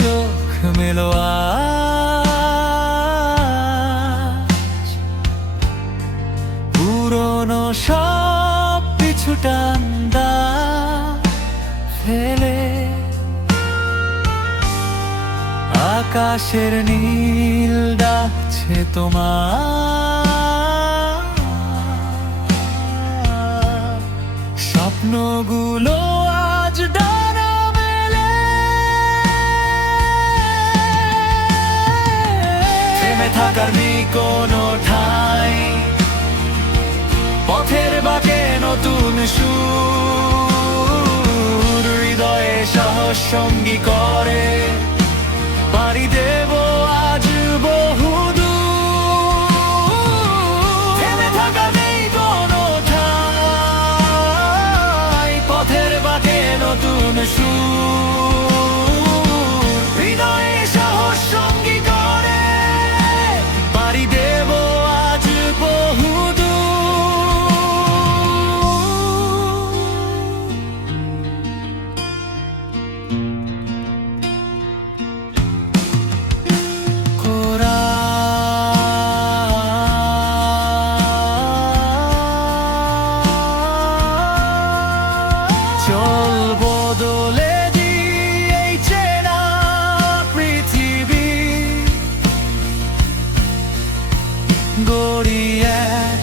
চোখ মেলো আজ, পুরনো সব পিছু টান্দা ফেলে আকাশের নীল ডাকছে তোমার, স্বপ্নগুলো আজ ডানা মেলে। থেমে থাকার নেই কোনো ঠাঁই, পথের বাঁকে নতুন সুর, হৃদয়ে সাহস সঙ্গী করে পাড়ি দেব আজ বহুদূর। থেমে থাকা নেই কোনো ঠাঁই, পথের বাঁকে নতুন সুর, হৃদয়ে সাহস সঙ্গী করে পাড়ি দেব আজ বহুদূর। চল বদলে দিই এই চেনা পৃথিবী, গড়ি এক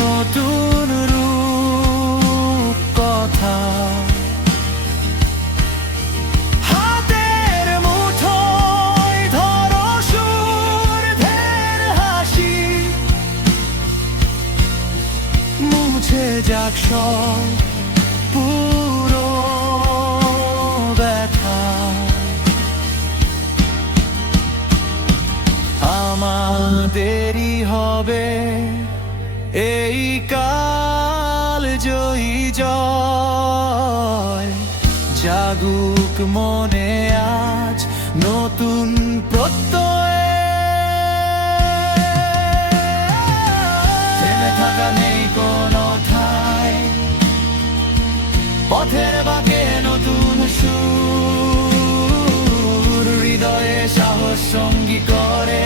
নতুন রূপ কথা। হাতের মুঠোয় ধরো সুরধের হাসি, মুছে যাক সব পুরো ব্যথা। আমাদেরই হবে এই কাল জয়ী জয়, জাগুক মনে আজ নতুন প্রত্যয়। থেমে থাকা নেই কোনো ঠাঁই, পথের বাঁকে নতুন সুর, হৃদয়ে সাহস সঙ্গী করে